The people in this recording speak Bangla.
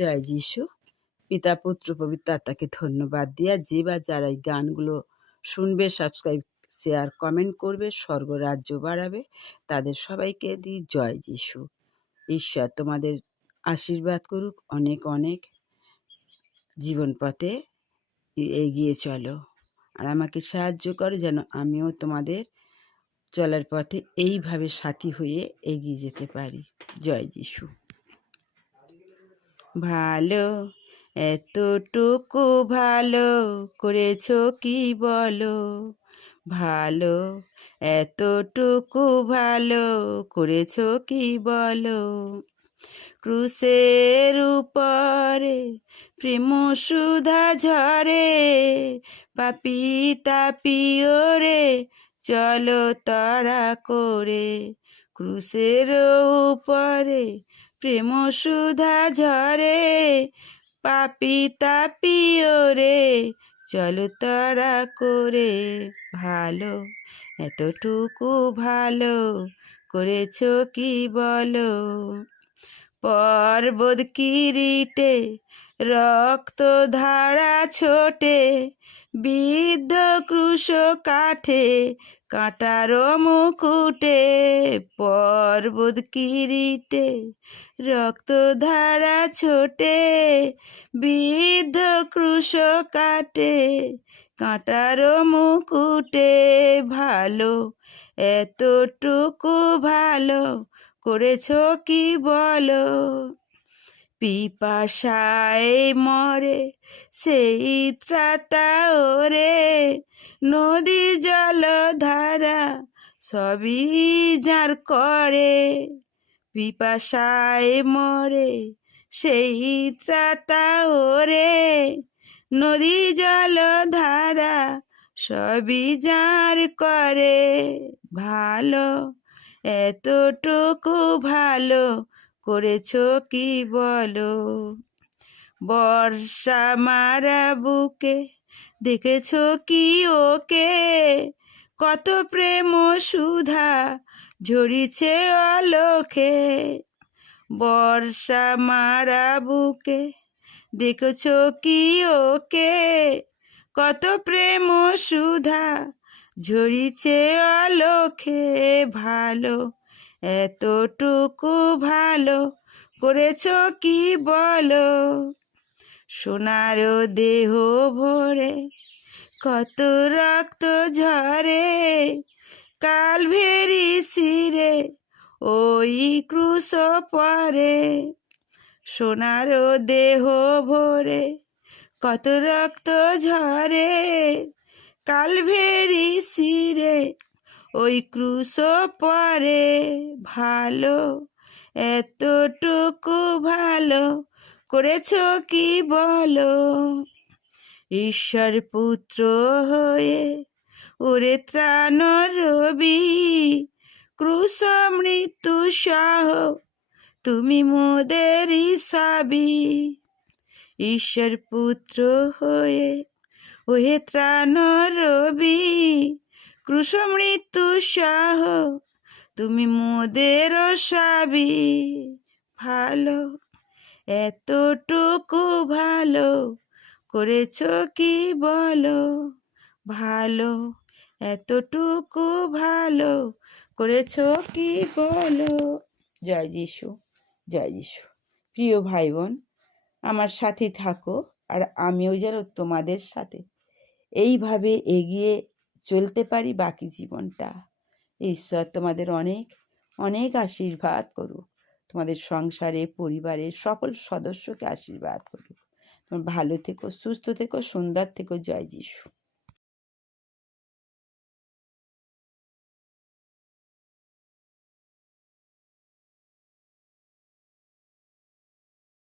জয় যিশু। পিতা, পুত্র, পবিত্র আত্মাকে ধন্যবাদ দিয়া যে বা যারা এই গানগুলো শুনবে সাবস্ক্রাইব শেয়ার কমেন্ট করবে স্বর্গরাজ্য বাড়াবে, তাদের সবাইকে দিই জয় যিশু। ঈশ্বর তোমাদের আশীর্বাদ করুক, অনেক অনেক জীবন পথে এগিয়ে চলো। আর আমাকে সাহায্য করো যেন আমিও তোমাদের চলার পথে এইভাবে সাথী হয়ে এগিয়ে যেতে পারি। জয় যিশু। ভালো? এতটুকু ভালো করেছ কি বলো? ভালো? এতটুকু ভালো করেছ কি বলো? ক্রুশের উপরে প্রেম সুধা ঝরে, পাপি তাপি রে, চলো তরা করে। ক্রুশের উপরে প্রেম সুধা ঝরে, পাপি তাপি রে, চলো তরা করে ভালো, এতটুকু ভালো করেছ কি বলো? পর্বত কিরিটে, রক্ত ধারা ছোটে, বিদ্ধ ক্রুশ কাঠে কাঁটার মুকুটে, পর্বত কিরিটে রক্ত ধারা ছোটে, বিদ্ধ ক্রুশ কাটে কাঁটার মুকুটে ভালো, এতটুকু ভালো করেছ কি বলো? পিপাসায় মরে, সেই ত্রাতা ওরে নদী জল ধারা সবই যার করে। পিপাসায় মরে সেই ত্রাতা ওরে। নদী জল ধারা সবই যার করে। ভালো, এতটুকু ভালো করেছ কি বলো? বর্ষা মারা বুকে দেখেছ কি ওকে? কত প্রেম সুধা ঝরিছে অলোকে। বর্ষা মারা বুকে দেখেছ কি ওকে? কত প্রেম সুধা ঝরিছে অলোকে। ভালো, এতটুকু ভালো করেছ কি বলো? সোনার দেহ ভরে কত রক্ত ঝরে, কাল ভেরি শিরে ওই ক্রুশ পরে। সোনার দেহ ভরে কত রক্ত ঝরে কালভেরি শিরে ওই ক্রুশ পরে। ভালো, এতটুকু ভালো করেছ কি বলো? ঈশ্বর পুত্র হয়ে ওরে ত্রাণ রবি, ক্রুশ মৃত্যু সহ তুমি মোদেরই সবই ঈশ্বর পুত্র হয়ে ওহে ত্রাণ রবি, ক্রুশ মৃত্যু সহ তুমি মোদের সাবি ভালো। এতটুকু ভালো করেছ কি বলো? ভালো, এতটুকু ভালো করেছ কি বলো? জয় যিশু জয় যিশু। প্রিয় ভাই বোন আমার সাথে থাকো আর আমিও যেন তোমাদের সাথে এইভাবে এগিয়ে চলতে পারি বাকি জীবনটা। ঈশ্বর তোমাদের অনেক অনেক আশীর্বাদ করুক। তোমাদের সংসারে পরিবারের সকল সদস্যকে আশীর্বাদ করুক। তোমার ভালো থেকো, সুস্থ থেকো, সুন্দর থেকো। জয় যিশু।